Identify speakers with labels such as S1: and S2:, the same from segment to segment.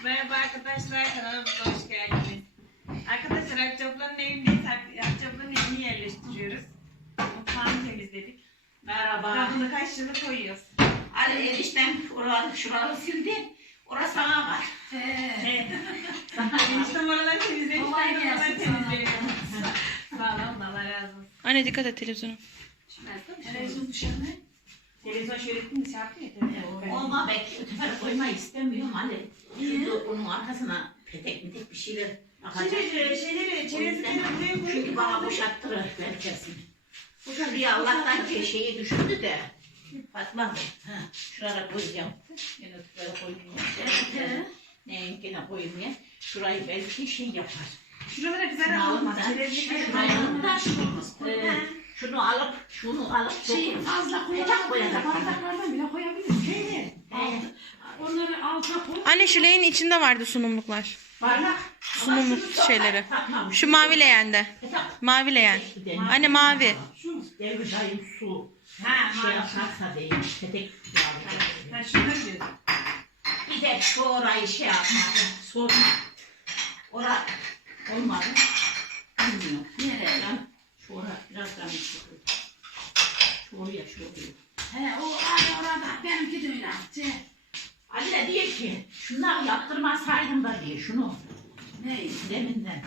S1: Merhaba arkadaşlar, kanalımıza hoş geldiniz. Arkadaşlar Hatice ablanın evindeyiz. Hatice ablanın evini yerleştiriyoruz. Mutfağını temizledik.
S2: Merhaba.
S1: Kabını kaç yılı koyuyoruz.
S2: Ali enişten şuraları sildi. Orası sana var.
S1: Evet. Eniştem oraları temizledik.
S3: Kolay
S1: Ben de
S3: gelsin
S1: oraları
S3: sana.
S1: temizliyorum. Sağ olun, Allah razı olsun.
S4: Anne dikkat et televizyona.
S3: Televizyon dışarı.
S1: Televizyon şöyle ettim, şey yaptı ya. tabii.
S2: Olma belki ötefere koymayı istemiyorum Ali.
S3: Niye?
S2: Şurada onun arkasına petek bir şeyler bakacak.
S1: Şeyleri, çerezleri buraya koyup.
S2: Çünkü bana boşalttırır herkesin. Şuraya Allah'tan ki şeyi düşürdü de. Fatma şuraya koyacağım. Yine ötefere koymayayım. Neyin gene koymayayım. Şurayı belki şey yapar.
S1: Şuralara güzel olmaz.
S2: Şunu alıp
S3: Şey fazla
S2: petek
S3: koyacak.
S2: koyacak.
S3: Bardaklardan bile koyabiliriz. Onları alta koy.
S4: Anne şu leğenin içinde vardı sunumluklar.
S2: Bardak.
S4: Sunumluk şeyleri.
S2: Takmamış.
S4: Şu mavi leğende.
S2: Petek.
S4: Mavi leğen. Anne mavi.
S2: Dervişayım su.
S1: Ha,
S2: Şey
S1: mavi.
S2: yaparsa değil. Petek.
S1: Ben şunları diyorum.
S2: Bir de şu orayı şey yapmadı. Sorma. Ora olmadı. Bilmiyorum.
S3: Nereye?
S2: Şu ora birazdan çıkıyor. Şu oraya şu oraya.
S3: He o ay orada benimki de öyle.
S2: Ali de diyor ki şunları yaptırmasaydım da diye şunu
S3: Ne?
S2: deminden.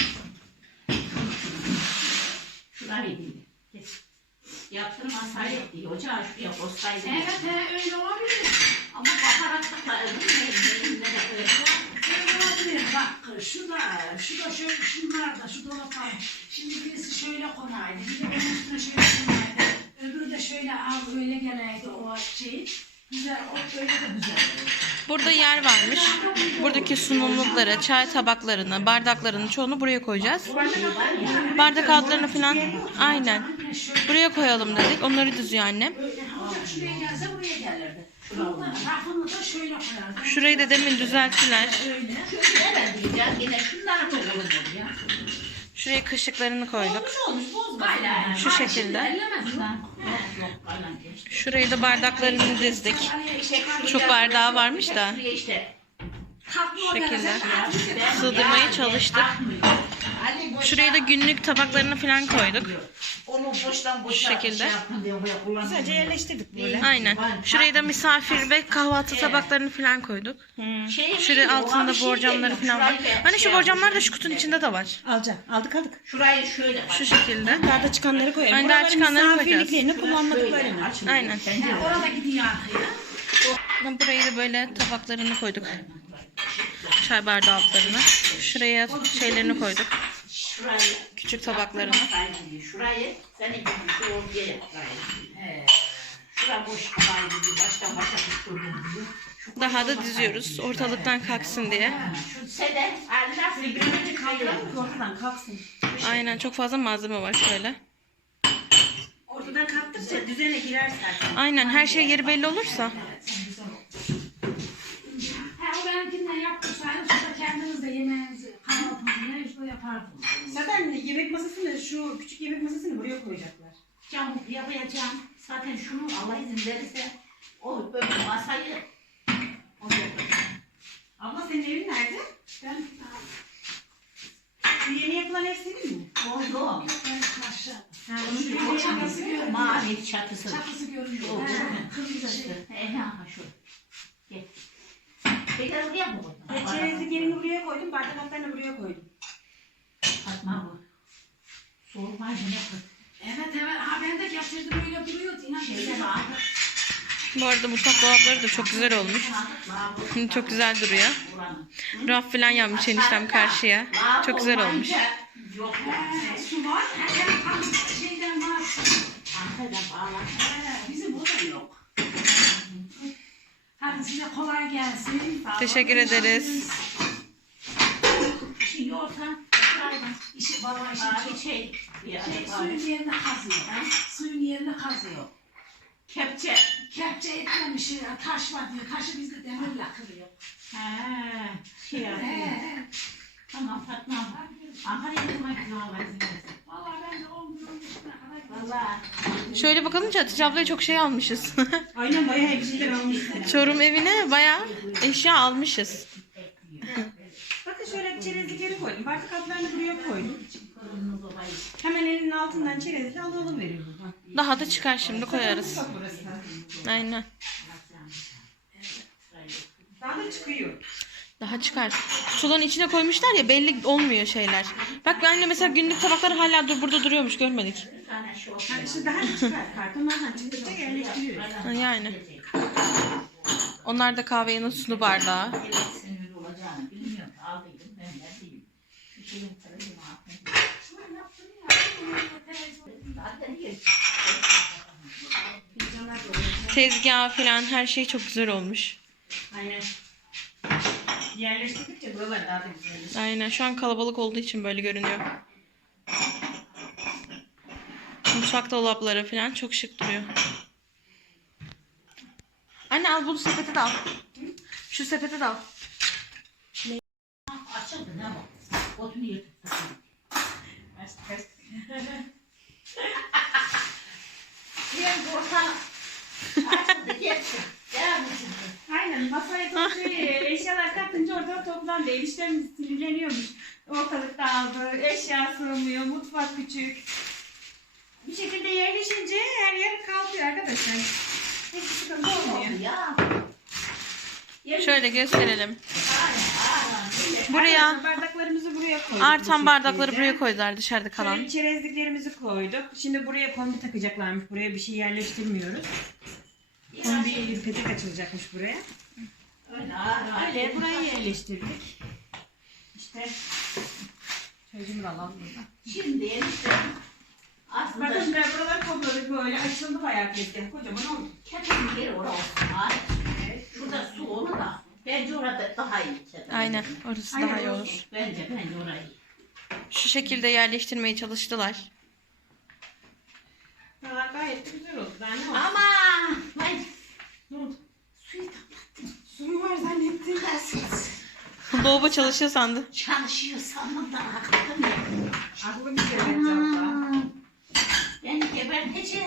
S2: Şurayı diyor. Yaptırmasaydık diyor. Ocağı şuraya koysaydık.
S3: Evet öyle olabilir.
S2: Ama baharatlıkla ne de öyle.
S3: Öyle olabilir. Bak şu da şöyle şunlar da şu dolaplar. Şimdi birisi şöyle konaydı. Bir de onun üstüne şöyle konaydı. Öbürü de şöyle al öyle geleydi o şey. Güzel o öyle de güzel.
S4: Burada yer varmış. Buradaki sunumlukları, çay tabaklarını, bardaklarını çoğunu buraya koyacağız. Bardak altlarını falan aynen. Buraya koyalım dedik. Onları düzüyor annem.
S3: Hocam şuraya gelse buraya gelirdi. Rafını da şöyle koyardı.
S4: Şurayı da demin düzelttiler.
S3: Öyle.
S2: Şöyle ben diyeceğim. Yine şunları mı olur ya?
S4: Şuraya kaşıklarını koyduk.
S2: Hala.
S4: Şu şekilde.
S3: Ellemez mi?
S2: Yok aynen geçti.
S4: Şurayı da bardaklarını dizdik. Çok bardağı varmış da.
S2: Şuraya işte.
S4: Şu şekilde sığdırmaya çalıştık. Şuraya da günlük tabaklarını falan koyduk.
S2: Onu boştan
S4: Şu şekilde.
S1: Güzelce yerleştirdik böyle.
S4: Aynen. Şuraya da misafir ve kahvaltı tabaklarını falan koyduk. Şuraya altında borcamları falan var. Hani şu borcamlar da şu kutunun içinde de var.
S1: Aldık.
S2: Şurayı şöyle.
S4: Şu şekilde.
S1: Yukarıda çıkanları koyalım.
S4: Aynen, daha çıkanları koyacağız.
S1: Misafirliklerini kullanmadıklarını.
S4: Aynen.
S3: Orada gidiyor arkaya.
S4: Burayı da böyle tabaklarını koyduk. Çay bardağı altlarını. Şuraya şeylerini koyduk.
S2: Şurayı.
S4: Küçük tabaklarını.
S2: Şurayı senin gibi şu ortaya yaptırayım. Şura boş kalaydı. Baştan başa tutturdum diyor.
S4: Daha da diziyoruz. Ortalıktan kalksın diye.
S2: Şu sede nasıl bir kaldıralım mı?
S1: Ortadan kalksın.
S4: Aynen, çok fazla malzeme var şöyle.
S1: Ortadan kalktıkça düzene girer zaten.
S4: Aynen, her şey yeri belli olursa.
S3: O benimkinden yaptırsaydım şurada kendiniz de yemeğinizi kahvaltınızı şurada yapardınız.
S1: Zaten yemek masasını, şu küçük yemek masasını buraya koyacaklar.
S2: Camı yapacağım. Zaten şunu Allah izin verirse o böyle masayı oraya koyacağım.
S1: Abla senin evin nerede?
S3: Ben
S1: Şu yeni yapılan ev senin mi?
S2: Oldu.
S3: aşağı.
S1: Onun
S3: Çatısı görünüyor.
S2: Mavi çatısı.
S3: Çatısı görünüyor.
S2: Oldu.
S3: Kırmızı şey.
S2: Ha şu. Gel. Şeyler oraya mı koydun?
S1: çerezlik yerini buraya koydum, bardak altlarını buraya koydum.
S2: Fatma bu. Soğukmayı ne koydun?
S3: Evet. Ha ben de getirdim öyle duruyordu. İnan
S2: Şeyler
S3: güzel.
S2: aldı.
S4: Bu arada mutfak dolapları da çok güzel olmuş. Çok güzel duruyor. Raf falan yapmış eniştem karşıya. Çok güzel olmuş.
S2: Yok.
S3: Su var. Hem tam şeyden var.
S2: Arkadan bağlan.
S3: Bizim o da yok. Hadi size kolay gelsin.
S4: Teşekkür ederiz.
S2: İşin yoksa
S3: İşi baba işi çok.
S2: bir şey.
S3: Suyun yerini kazıyor. Suyun yerini kazıyor.
S2: Kepçe.
S3: Kepçe etmemiş ya, taş var diyor. Taşı bizde demirle kırıyor.
S2: Şey yapıyor. Tamam Fatma. Ankara'ya ne zaman gidiyorsun?
S3: Vallahi ben de 10 gün yaşına kadar
S2: Valla.
S4: Şöyle bakalım, Hatice ablaya çok şey almışız.
S1: Aynen bayağı bir şeyler almışsın.
S4: Çorum evine bayağı eşya almışız.
S1: şöyle çerezlikleri koydum. Bardak altlarını buraya koydum. Hemen elinin altından çerezli alıveriyor buradan.
S4: Daha da çıkar şimdi koyarız.
S1: Bak burası da.
S4: Aynen.
S1: Daha da çıkıyor.
S4: Daha çıkar. Suların içine koymuşlar ya belli olmuyor şeyler. Bak anne mesela günlük tabakları hala burada duruyormuş görmedik.
S1: Ha, işte daha da çıkar. Kartonlardan çıktıkça yerleştiriyoruz.
S4: Ha, yani. Onlar da kahvenin sulu bardağı. Tezgah falan her şey çok güzel olmuş.
S1: Aynen. Yerleştirdikçe buralar daha da güzel.
S4: Aynen şu an kalabalık olduğu için böyle görünüyor. Mutfak dolapları falan çok şık duruyor. Anne al bu sepeti de al. Şu sepeti de al.
S2: Açıldı ne bu? Otunu yırtıp Diğer ortalık açıldı geçti. Devam edin.
S1: Aynen masaya eşyalar katınca orada toplandı. Eniştemiz sinirleniyormuş. Ortalık dağıldı, eşya sığmıyor, mutfak küçük. Bir şekilde yerleşince her yer kalkıyor arkadaşlar. Hiç sıkıntı olmuyor.
S2: Ya.
S4: Şöyle gösterelim.
S2: Aynen.
S4: Buraya
S1: Bardaklarımızı buraya koyduk.
S4: artan
S1: bu
S4: bardakları
S1: şekilde.
S4: buraya koydular dışarıda
S1: Şöyle
S4: kalan.
S1: çerezliklerimizi koyduk. Şimdi buraya kombi takacaklarmış. Buraya bir şey yerleştirmiyoruz. Kombi bir petek açılacakmış buraya. Öyle burayı yerleştirdik. İşte çocuğumu da alalım buradan.
S2: Şimdi enişte aslında
S1: Bakın ben buraları topladık böyle açıldı bayağı tezgah. Kocaman oldu.
S2: kepenin yeri orası olsun. Şurada su olur da bence orada daha iyi.
S4: Aynen orası daha iyi olur.
S2: Bence orayı.
S4: Şu şekilde yerleştirmeye çalıştılar.
S1: Valla gayet de güzel oldu. Daha ne olsun?
S2: Ama ben
S1: Ne oldu?
S2: suyu damlattım.
S1: Su mu var zannettim.
S4: Lavabo çalışıyor sandı.
S2: Çalışıyor sandım da aklım yok.
S1: Aklım bir kere etrafta.
S2: Beni gebertecek.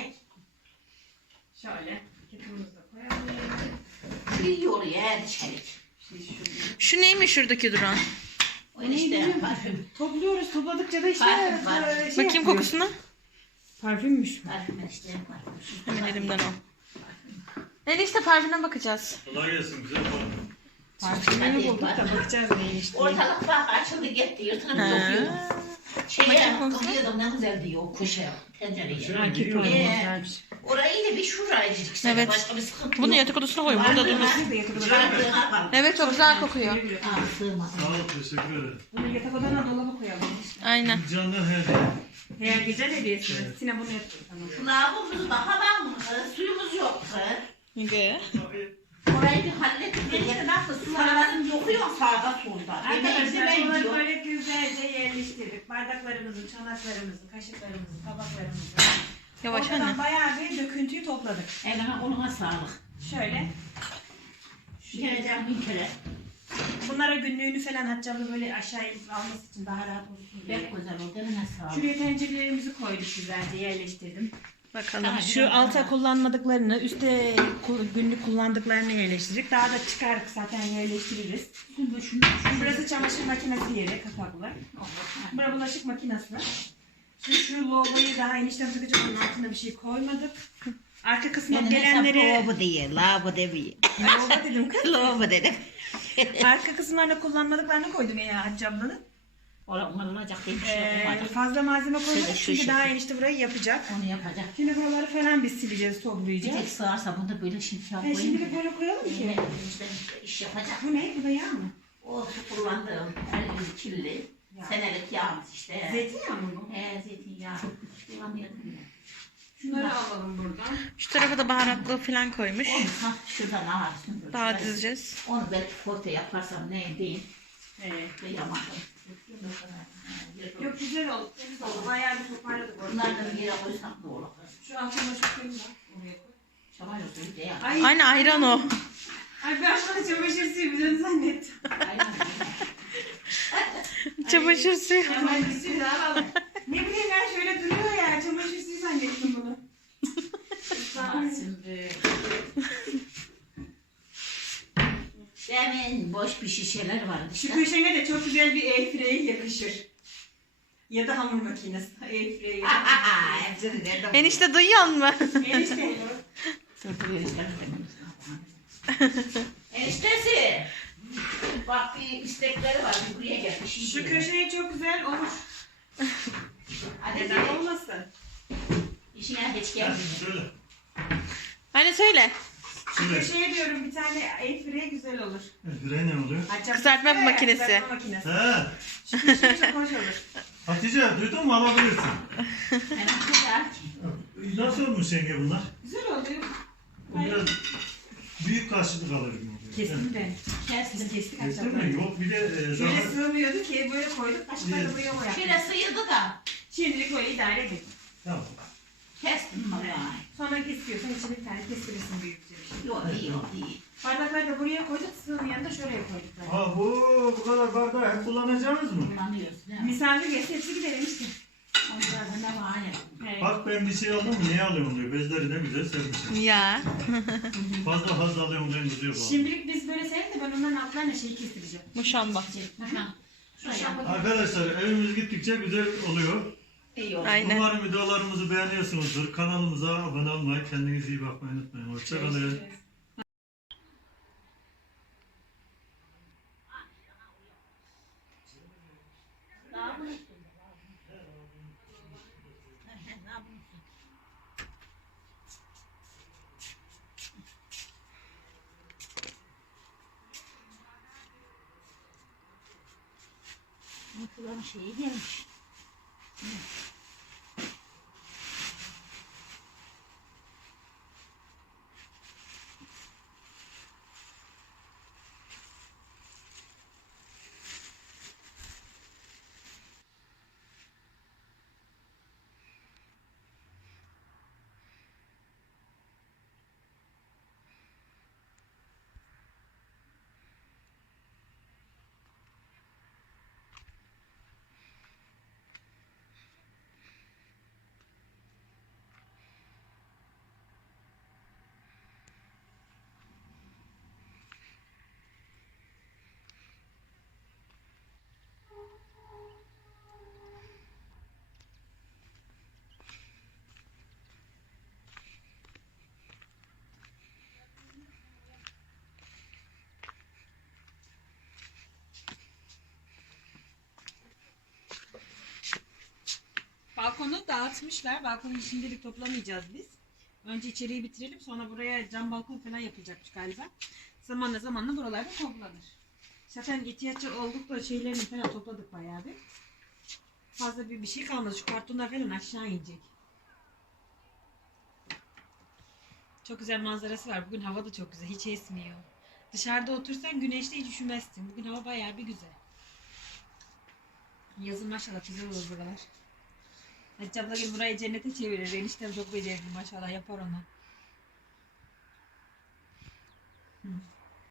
S1: Şöyle. Ketumumuzu da koyalım.
S2: Yiyor ya dışarı.
S4: Şu neymiş şuradaki duran?
S2: O işte parfüm.
S1: Topluyoruz. Topladıkça da işte
S2: Parfüm, parfüm.
S1: şey
S4: Bakayım
S1: yapıyor.
S4: kokusuna.
S1: Parfümmüş.
S2: Parfüm işte parfüm.
S4: Hemen elimden al. Enişte parfümüne bakacağız.
S5: Kolay gelsin güzel oldu.
S1: Parfümünü bulduk da bakacağız neymiş diye.
S2: Ortalık bak açıldı gitti yırtınıp
S4: Ha.
S2: dokuyor. Şeye
S4: Bakayım kokusuna.
S2: kapıyordum ne güzel diyor o kuşa tencereye.
S1: Ha, kirpi güzelmiş.
S2: Orayı da bir şuraycık sana
S4: Evet.
S2: başka bir sıkıntı
S4: Bunu
S2: yok.
S4: yatak odasına koyun. Burada durmasın.
S2: Çoraplarına bak.
S4: Evet çok güzel kokuyor.
S2: Aa, sığmadı.
S5: Sağ ol teşekkür ederim.
S1: Bunu yatak odana dolaba koyalım.
S4: Aynen.
S5: Candan hediye.
S1: Eğer gece hediyesi. Sine bunu yaptı sana.
S2: Şu lavabomuz da hamamımız, suyumuz yok.
S4: Ge.
S2: Orayı bir hallettik. Neyse nasıl sularım yokuyor sağda solda. Yemeğimizi
S1: Arkadaşlar
S2: ben
S1: bunları
S2: yiyorum.
S1: böyle güzelce yerleştirdik. Bardaklarımızı, çanaklarımızı, kaşıklarımızı, tabaklarımızı.
S4: Yavaş
S1: Ortadan
S4: anne.
S1: bayağı bir döküntüyü topladık.
S2: Eline koluna sağlık.
S1: Şöyle.
S2: Bir kere can bir kere.
S1: Bunlara günlüğünü falan Hatice'mle böyle aşağıya alması için daha rahat olsun diye.
S2: Pek güzel oldu. Eline sağlık.
S1: Şuraya tencerelerimizi koyduk güzelce yerleştirdim.
S4: Bakalım.
S1: Şu alta kullanmadıklarını, üstte günlük kullandıklarını yerleştirdik. Daha da çıkardık zaten yerleştiririz. Burası çamaşır makinesi yeri, kapaklı. Burası bulaşık makinesi. Şu lavaboyu daha enişten takacak onun altına bir şey koymadık. Arka kısmına gelenleri...
S2: Lavabo diye, lavabo demiyor.
S1: Lavabo dedim kız.
S2: Lavabo dedim.
S1: Arka kısımlarına kullanmadıklarını koydum ya Hatice ablanın.
S2: Olacak diye bir şey yapmadık.
S1: Fazla malzeme koymadık
S2: Şöyle şu
S1: çünkü daha
S2: şekil.
S1: enişte burayı yapacak.
S2: Onu yapacak.
S1: Şimdi buraları falan biz sileceğiz,
S2: Bir
S1: toplayacağız.
S2: tek sığarsa bunu da böyle şimdi
S1: Ben
S2: koyayım.
S1: şimdilik böyle koyalım ki.
S2: İş yapacak.
S1: Bu ne? Bu da yağ mı?
S2: O su kullandığım 50 kirli senelik yağımız işte.
S1: Zeytinyağı mı bu?
S2: Zeytinyağı. Kullanıyordum ya.
S1: Şunları alalım buradan.
S4: Şu tarafa da baharatlı falan koymuş.
S2: Onu şuradan ağarsın.
S4: Daha dizeceğiz.
S2: Onu belki foto yaparsam ne diyeyim
S1: Evet.
S2: ve yamadım.
S1: Yok güzel oldu. Temiz oldu. Bayağı bir toparladık orada.
S2: Bunlardan bir yere koysam ne olur?
S1: Şu altına şu koyayım da. Oraya koy.
S2: Çamaşır suyu değil.
S1: Ay,
S4: Anne ayran o.
S1: ay ben sana çamaşır suyu biliyorum zannettim.
S4: Çamaşır suyu.
S1: Çamaşır suyu da alalım. Ne bileyim ben şöyle duruyor ya. Çamaşır suyu zannettim bunu.
S2: Şimdi. Ben Demin boş bir şişeler vardı
S1: Şu
S2: işte.
S1: köşene de çok güzel bir airfryer yakışır. Ya da hamur makinesi. Airfryer.
S2: Hepsini nereden
S4: Enişte duyuyor musun?
S1: Enişte.
S2: Eniştesi. Bak bir istekleri var. Bir buraya gel. Bir şey
S1: Şu
S2: söyle.
S1: köşeye çok güzel olur.
S2: Hadi
S1: Neden
S2: sen
S1: olmasın?
S2: işine hiç
S5: Ha,
S2: gelmiyor.
S5: söyle.
S4: Anne söyle.
S1: Şu
S5: Söyle.
S1: köşeye diyorum bir tane airfryer güzel olur.
S5: Yüreği ne oluyor?
S1: Evet,
S4: Kızartma makinesi.
S1: Kızartma makinesi.
S5: He.
S1: Şu köşeye çok hoş olur.
S5: Hatice duydun mu, alabilirsin.
S2: Hemen güzel.
S5: Nasıl olmuş yenge bunlar?
S1: Güzel oluyor.
S5: Bu biraz büyük karşılık alır mı?
S1: Kestim ben.
S2: Kestim.
S1: Biz kestik
S5: Kesin mi?
S1: akşamları.
S5: Yok bir de
S1: Şöyle
S5: zaman...
S1: sığmıyordu ki böyle koyduk. Kaşıkları da buraya koyduk.
S2: Şöyle sıyırdı da.
S1: Şimdilik böyle idare edin.
S5: Tamam.
S2: Kestim vallahi.
S1: Sonra kesiyorsan içine bir tane kestirirsin büyükçe bir şey.
S2: Yok iyi yok iyi.
S1: Bardakları da buraya koyduk. Sığın yanında şuraya koyduk. Böyle.
S5: Ha bu kadar bardağı hep kullanacağınız mı?
S2: Kullanıyoruz değil mi?
S1: Misafir gelse hepsi giderim işte.
S2: Onlarda ne var ya?
S1: Evet.
S5: Bak ben bir şey aldım, niye alıyorum diyor. Bezleri ne güzel sermişim.
S4: Ya.
S5: Fazla alıyorum diyor, kızıyor bu.
S1: Şimdilik biz böyle sevelim de ben onların altlarına şey kestireceğim.
S4: Muşamba.
S2: Aha. Şuraya.
S5: Arkadaşlar evimiz gittikçe güzel oluyor.
S2: İyi oldu.
S4: Aynen.
S5: Umarım videolarımızı beğeniyorsunuzdur. Kanalımıza abone olmayı, kendinize iyi bakmayı unutmayın. Hoşçakalın.
S2: Mutluların şeyi gelmiş.
S1: Balkonu dağıtmışlar. Balkonu şimdilik toplamayacağız biz. Önce içeriği bitirelim. Sonra buraya cam balkon falan yapılacakmış galiba. Zamanla buralarda toplanır. Zaten ihtiyaçlı olduk da şeylerini falan topladık bayağı bir. Fazla bir şey kalmadı. Şu kartonlar falan aşağı inecek. Çok güzel manzarası var. Bugün hava da çok güzel. Hiç esmiyor. Dışarıda otursan güneşte hiç üşümezsin. Bugün hava bayağı bir güzel. Yazın maşallah güzel olur buralar. Hatice abla gibi burayı cennete çevirir. Eniştem çok becerikli maşallah yapar onu. Hı.